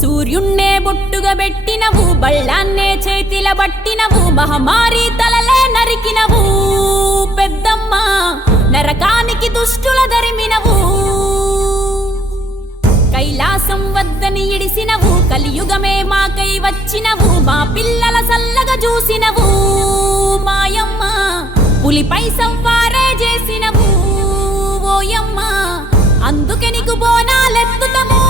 సూర్యున్నే బొట్టుగా పెట్టినవు, బళ్ళాన్నే చేతిల బట్టినవు, మహమారి తలలే నరికినవు పెద్దమ్మ, నరకానికి దుష్టుల దరిమినవు. కైలాసం వద్దని ఇడిసినవు, కలియుగమే మాకై వచ్చినవు, మా పిల్లల సల్లగా చూసినవు మాయమ్మ, పులిపై సంవారే చేసినవు ఓయమ్మ, అందుకే నీకు బోనాలెత్తుతము.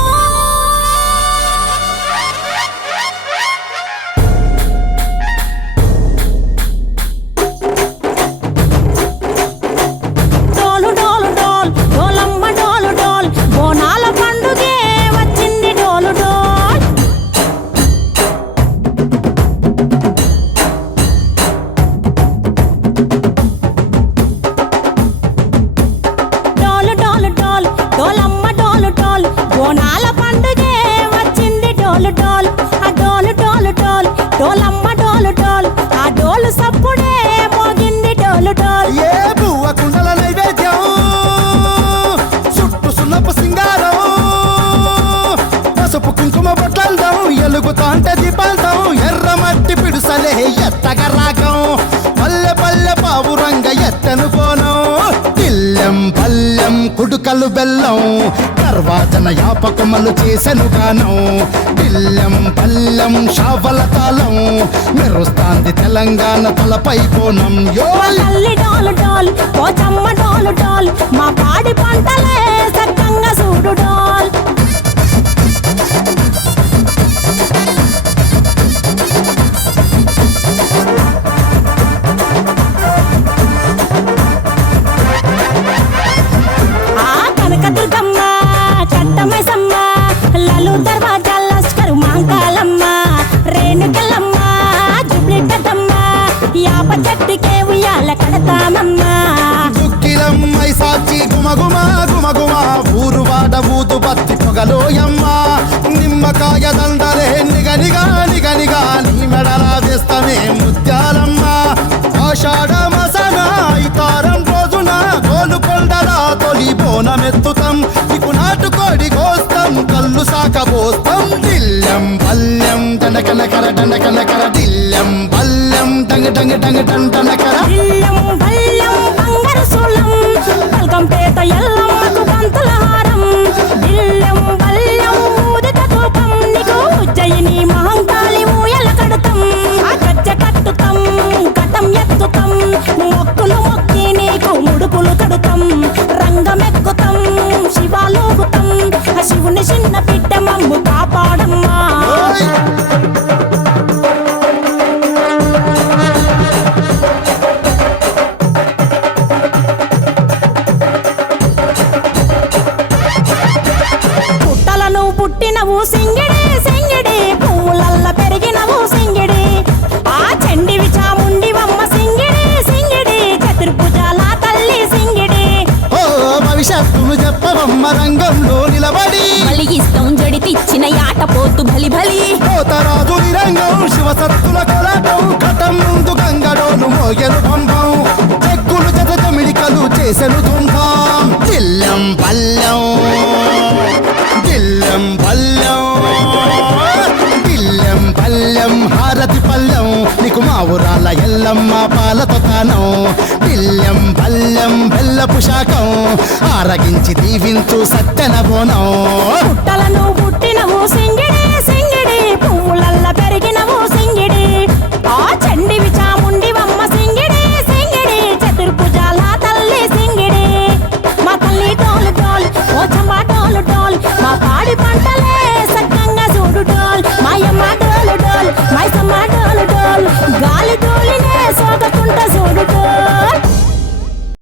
ఎలుగుతాంటే దీపాలతం ఎర్రమట్టి పిడుసలే ఎత్తగా రాగం, పల్లె పల్లె పావురంగ ఎత్తను కోనం, తిల్లెం పల్లెం కుడుకలు బెల్లం, దర్వాజన యాపకమలు చేసెను గానం, తిల్లెం పల్లెం షావల తాళం, మెరుస్తాంది తెలంగాణ తలపై కోనం. మా పాడి పంటలే సక్కంగా చూడు డాల్. చెట్టుకే ఉయ్యాల కడతామమ్మా, దుక్కిలమ్మై సాచి గుమగుమా గుమగుమా, ఊరు వాడ ఊదు బత్తి పొగలోయమ్మ, నిమ్మకాయ దండలే నిగనిగా నిగనిగా, నీ మెడలా వేస్తమే ముత్యాలమ్మ, ఆషాఢ మసన ఇతారం రోజున గోలుకొండలా తొలి బోనమెత్తుతాం, నీకు నాటుకోడి కోస్తాం కళ్ళు సాకబోస్తాం, దిల్లెం పల్లెం దండకనకర దండకనకర, దిల్లెం పల్లెం డంగ డంగ డంగ డండనకర, దిల్లెం పల్లెం బంగారు సూలం, పల్కంపేట ఎల్లమ్మకు పంతుల హారం, దిల్లెం పల్లెం ఊదిక ధూపం, నీకు ఉజ్జయిని మహంకాళి ఊయల కడుతాం, ఆ గజ్జ కట్టుతాం కటం ఎత్తుతాం, మొక్కులు మొక్కి నీకు ముడుపులు కడుతాం, రంగమెక్కుతాం శివాలోగుతాం, ఆ శివుని చిన్న బిడ్డ మమ్ము కాపాడమ్మా. పుట్టినవు సింగిడి సింగిడి, పువ్వులల్ల పెరిగినవు సింగిడి, ఆ చండివి చాముండివమ్మ సింగిడి సింగిడి, చతుర్భుజాల తల్లి సింగిడి. ఓ భవిష్యత్తును చెప్పవమ్మ రంగంలో నిలబడి, బలిగిస్తాం జడితిచ్చిన యాట పోతు బలి బలి, పోతరాజు నిరంగం శివసత్తుల కొలాటం, కటం ముందు గంగడోను మోగెను పంపం, చెక్కులు జత జమిడికలు చేసెను తుంభం, దిల్లెం పల్లెం దిల్లెం పల్లెం దిల్లెం పల్లెం హారతి పల్లెం, నీకు మా ఊరాల ఎల్లమ్మ పాలతో తానం, దిల్లెం పల్లెం బెల్లపు శాఖం, ఆరగించి దీవించు సత్యన బోనం. పుట్టలను పుట్టినవు సింగిడి